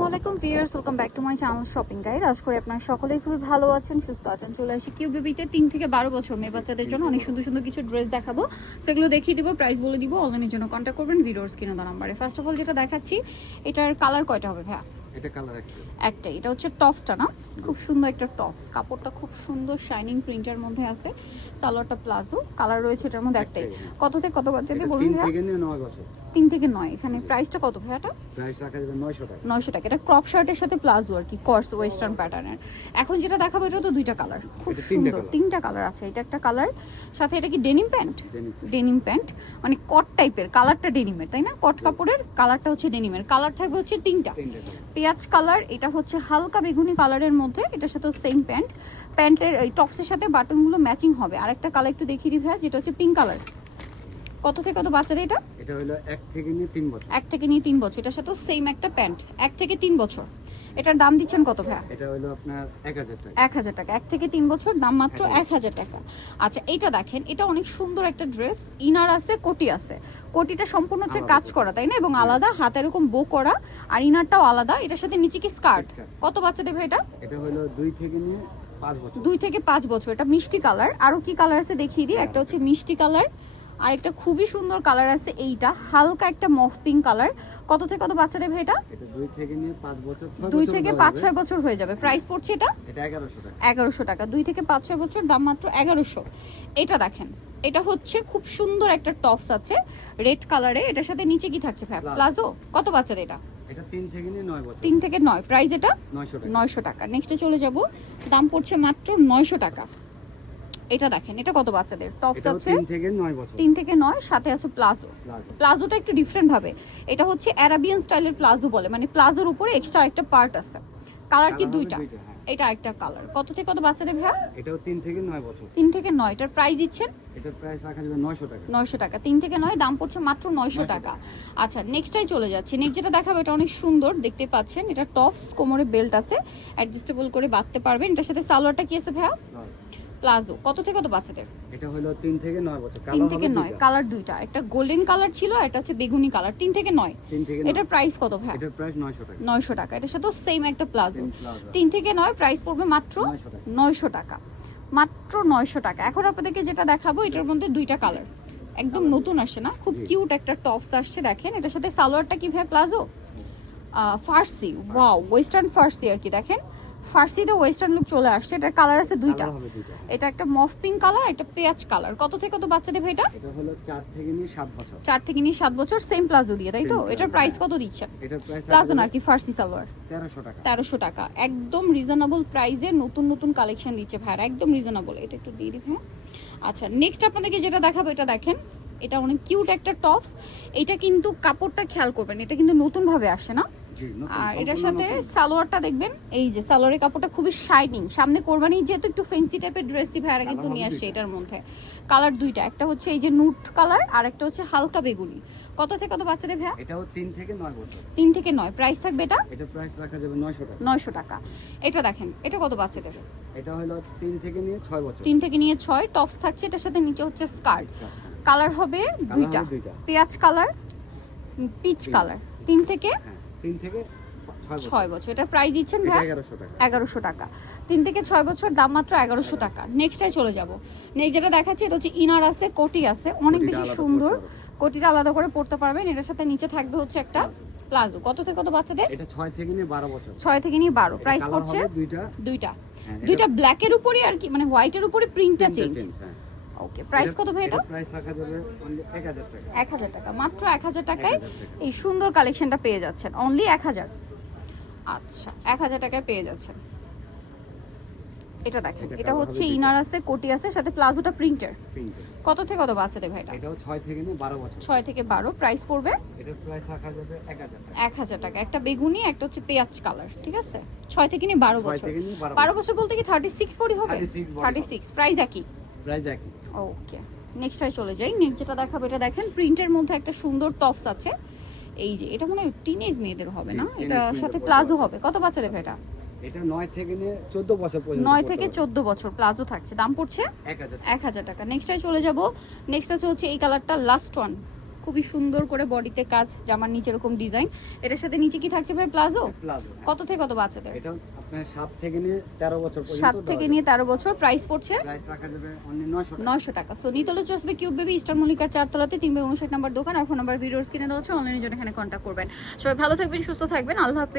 আসসালামু আলাইকুম viewers, welcome back to my channel shopping guide. আশা করি আপনারা সকলেই খুবই ভালো আছেন, সুস্থ আছেন। চলে আসি কিউট বেবিতে 3 থেকে 12 বছর মেয়ে বাচ্চাদের জন্য অনেক সুন্দর সুন্দর কিছু ড্রেস দেখাবো, সেগুলো দেখিয়ে দিব, প্রাইস বলে দিব। অনলাইনের জন্য কন্ট্যাক্ট করবেন ভিডিওর স্ক্রিনে দেওয়া নাম্বারে। ফার্স্ট অফ অল যেটা দেখাচ্ছি, এটার কালার কয়টা হবে ভাইয়া? এটা কালার একটাই। এটা হচ্ছে টপসটা না, খুব সুন্দর একটা টপস, কাপড়টা খুব সুন্দর শাইনিং প্রিন্টের মধ্যে আছে। সালোয়ারটা প্লাজো, কালার রয়েছে এটার মধ্যে একটাই। কত থেকে কত বাচ্চাদের বলুন ভাইয়া? 3 থেকে 9। এখানে প্রাইসটা কত ভাইয়াটা? প্রাইস রাখা যাবে 900 টাকা। 900 টাকা। এটা ক্রপ শার্টের সাথে প্লাজো আর কি, কর্স ওয়েস্টার্ন প্যাটার্নের। এখন যেটা দেখাবো এটা তো দুইটা কালার, খুব সুন্দর তিনটা কালার আছে। এটা একটা কালার, সাথে এটা কি ডেনিম প্যান্ট? ডেনিম প্যান্ট মানে কট টাইপের, কালারটা ডেনিমের তাই না? কট কাপড়ের, কালারটা হচ্ছে ডেনিমের। কালার থাকবে হচ্ছে তিনটা, পেঁয়াজ কালার, এটা হচ্ছে হালকা বেগুনি কালারের মধ্যে, এটার সাথে সেম প্যান্ট। প্যান্টের এই টপসের সাথে বাটনগুলো ম্যাচিং হবে। আরেকটা কালার একটু দেখিয়ে দিই ভাইয়া, যেটা হচ্ছে পিঙ্ক কালার। কত থেকে কত বাচ্চাদের এটা? এটা হলো 1 থেকে নিয়ে 3 বছর। 1 থেকে নিয়ে 3 বছর। এটার সাথে সেম একটা প্যান্ট, 1 থেকে 3 বছর। এটার দাম দিচ্ছেন কত ভাইয়া? এটা হলো আপনার 1000 টাকা। 1000 টাকা। 1 থেকে 3 বছর, দাম মাত্র 1000 টাকা। আচ্ছা, এইটা দেখেন, এটা অনেক সুন্দর একটা ড্রেস। ইনার আছে, কোটি আছে। কোটিটা সম্পূর্ণ হচ্ছে কাজ করা তাই না, এবং আলাদা হাতে এরকম বো করা, আর ইনারটাও আলাদা। এটার সাথে নিচে কি স্কার্ট। কত বাচ্চা দেবে এটা? এটা হলো 2 থেকে নিয়ে 5 বছর। 2 থেকে 5 বছর। এটা মিষ্টি কালার। আরো কি কালার আছে দেখিয়ে দিই। একটা হচ্ছে মিষ্টি কালার, আর একটা খুবই সুন্দর কালার আছে এইটা, হালকা একটা মফ পিঙ্ক কালার। কত থেকে কত বাচ্চা দেবে এটা? এটা 2 থেকে নিয়ে 5 বছর, 2 থেকে 5-6 বছর হয়ে যাবে। প্রাইস পড়ছে এটা? এটা 1100 টাকা। 1100 টাকা। 2 থেকে 5-6 বছর, দাম মাত্র 1100। এটা দেখেন, এটা হচ্ছে খুব সুন্দর একটা টপস আছে রেড কালারে। এটার সাথে নিচে কি থাকছে ভাই? প্লাজো। কত বাচ্চাদের এটা? এটা 3 থেকে নিয়ে 9 বছর। 3 থেকে 9। প্রাইস এটা 900 টাকা। 900 টাকা। নেক্সটে চলে যাব, দাম পড়ছে মাত্র 900 টাকা। এটা দেখেন, এটা কত বাচ্চাদের টপস আছে? 3 থেকে 9 বছর। 3 থেকে 9, সাথে আছে প্লাজো। প্লাজোটা একটু ডিফারেন্ট ভাবে, এটা হচ্ছে অ্যারাবিয়ান স্টাইলের প্লাজো বলে, মানে প্লাজোর উপরে এক্সট্রা একটা পার্ট আছে। কালার কি দুইটা? এটা একটা কালার। কত থেকে কত বাচ্চাদের ভাই? এটাও 3 থেকে 9 বছর। 3 থেকে 9। এটার প্রাইস দিচ্ছেন? এটার প্রাইস রাখা যাবে 900 টাকা। 900 টাকা। 3 থেকে 9, দাম পড়ছে মাত্র 900 টাকা। আচ্ছা, নেক্সটটাই চলে যাচ্ছে। নেক্সট যেটা দেখাবো, এটা অনেক সুন্দর দেখতে পাচ্ছেন। এটা টপস, কোমরে বেল্ট আছে, অ্যাডজাস্টেবল করে বাঁধতে পারবেন। এটার সাথে সালোয়ারটা কি আছে ভাইয়া? প্লাজো। কত থেকে কত বাচ্চাদের? এটা হলো 3 থেকে 9 বছর। 3 থেকে 9। কালার দুইটা, একটা গোল্ডেন কালার ছিল, এটা হচ্ছে বেগুনি কালার। 3 থেকে 9। এটার প্রাইস কত ভাই? এটার প্রাইস 900 টাকা। 900 টাকা। এটার সাথে সেম একটা প্লাজো। 3 থেকে 9, প্রাইস পড়বে মাত্র 900 টাকা। মাত্র 900 টাকা। এখন আপনাদেরকে যেটা দেখাবো, এটার মধ্যে দুইটা কালার, একদম নতুন আসছে না, খুব কিউট একটা টপস আসছে। দেখেন, এটার সাথে সালোয়ারটা কি ভাই? প্লাজো ফার্সি। ওয়াও, ওয়েস্টার্ন ফার্সি আর কি। দেখেন, ফার্সিতে ওয়েস্টার্ন লুক চলে আসছে। এটার কালার আছে দুইটা, এটা একটা মফ পিঙ্ক কালার, একটা পেঁয়াজ কালার। কত থেকে কত বাচ্চা দেবে এটা? এটা হলো 4 থেকে নিয়ে 7 বছর। 4 থেকে নিয়ে 7 বছর, সেম প্লাজো দিয়ে তাই তো? এটার প্রাইস কত দিচ্ছেন? এটার প্রাইস প্লাজো না আর কি, ফার্সি সালোয়ার। 1300 টাকা। 1300 টাকা। একদম রিজনেবল প্রাইসে নতুন নতুন কালেকশন দিচ্ছে ভাইরা, একদম রিজনেবল। এটা একটু দিয়ে দিই হ্যাঁ। আচ্ছা, নেক্সট আপনাদেরকে যেটা দেখাবো, এটা দেখেন, এটা অনেক কিউট একটা টপস। এটা কিন্তু কাপড়টা খেয়াল করবেন, এটা কিন্তু নতুন ভাবে আসে না। আর এটার সাথে সালোয়ারটা দেখবেন, এই যে সালোয়ারের কাপড়টা খুবই শাইনিং। সামনে কোরবানি যেহেতু একটু ফ্যান্সি টাইপের ড্রেসই ভাইরা কিন্তু নিয়ে আসছে এটার মধ্যে। কালার দুইটা, একটা হচ্ছে এই যে নুট কালার, আর একটা হচ্ছে হালকা বেগুনি। কত থেকে কত বাচ্চাদের ভাইয়া? এটাও 3 থেকে 9 বছর। 3 থেকে 9। প্রাইস থাকবে এটা? এটা প্রাইস রাখা যাবে 900 টাকা। 900 টাকা। এটা দেখেন, এটা কত বাচ্চাদের? এটা হলো 3 থেকে নিয়ে 6 বছর। 3 থেকে নিয়ে 6। টপস থাকছে, এটার সাথে নিচে হচ্ছে স্কার্ট। কালার হবে দুইটা, পেঁয়াজ কালার, পিচ কালার। 3 থেকে 6 বছর। এটার প্রাইস দিচ্ছেন ভাই 1100 টাকা। 3 থেকে 6 বছর, দাম মাত্র 1100 টাকা। নেক্সটটাই চলে যাব। নেক্সট যেটা দেখাচ্ছি, এটা হচ্ছে ইনার আছে, কোটি আছে, অনেক বেশি সুন্দর। কোটিটা আলাদা করে পড়তে পারবেন। এটার সাথে নিচে থাকবে হচ্ছে একটা প্লাজো। কত থেকে কত বাচ্চাদের? এটা 6 থেকে নিয়ে 12 বছর। 6 থেকে নিয়ে 12। প্রাইস পড়ছে দুইটা দুইটা ব্ল্যাকের উপরে আর কি, মানে হোয়াইটের উপরে প্রিন্টটা চেঞ্জ। ওকে, প্রাইস কত ভাই এটা? প্রাইস রাখা যাবে অনলি 1000 টাকা। 1000 টাকা। মাত্র 1000 টাকায় এই সুন্দর কালেকশনটা পেয়ে যাচ্ছেন, অনলি 1000। আচ্ছা, 1000 টাকায় পেয়ে যাচ্ছেন। এটা দেখেন, এটা হচ্ছে ইনার আছে, কোটি আছে, সাথে প্লাজোটা প্রিন্টের। কত থেকে কত বাচ্চাদের ভাই এটা? এটাও 6 থেকে নিয়ে 12 বছর। 6 থেকে 12। প্রাইস পড়বে? এটার প্রাইস রাখা যাবে 1000 টাকা। 1000 টাকা। একটা বেগুনি, একটা হচ্ছে পেঁয়াজ কালার, ঠিক আছে? 6 থেকে নিয়ে 12 বছর। 12 বছর বলতে কি 36 পরি হবে? 36। প্রাইস একই? প্রাইস একই। ওকে, নেক্সটটাই চলে যাই। নেক্সট যেটা দেখাবো, এটা দেখেন, প্রিন্টের মধ্যে একটা সুন্দর টপস আছে। এই যে এটা মনে হয় টিনেজ মেয়েদের হবে না, এটা সাথে প্লাজো হবে। কত বাচ্চা দেবে এটা? এটা 9 থেকে নিয়ে 14 বছর পর্যন্ত। 9 থেকে 14 বছর প্লাজো থাকছে, দাম পড়ছে 1000 টাকা। নেক্সটটাই চলে যাব। নেক্সট আছে হচ্ছে এই কালারটা, লাস্ট ওয়ান, খুবই সুন্দর করে বডিতে কাজ, জামার নিচে এরকম ডিজাইন। এটার সাথে নিচে কি থাকছে ভাই? প্লাজো। প্লাজো। কত থেকে কত বাচ্চাদের? এটা আপনার 7 থেকে নিয়ে 13 বছর পর্যন্ত। 7 থেকে নিয়ে 13 বছর। প্রাইস পড়ছে প্রাইস রাখা যাবে অনলি 900 টাকা। 900 টাকা। সো নিতলে চসবে কিউট বেবি, ইস্টার মল্লিকার 4 তলাতে 3/59 নাম্বার দোকান। আর ফোন নাম্বার ভিডিওস কিনে দেওয়া হচ্ছে, অনলাইনে জন্য এখানে কন্ট্যাক্ট করবেন। সবাই ভালো থাকবেন, সুস্থ থাকবেন, আল্লাহ হাফেজ।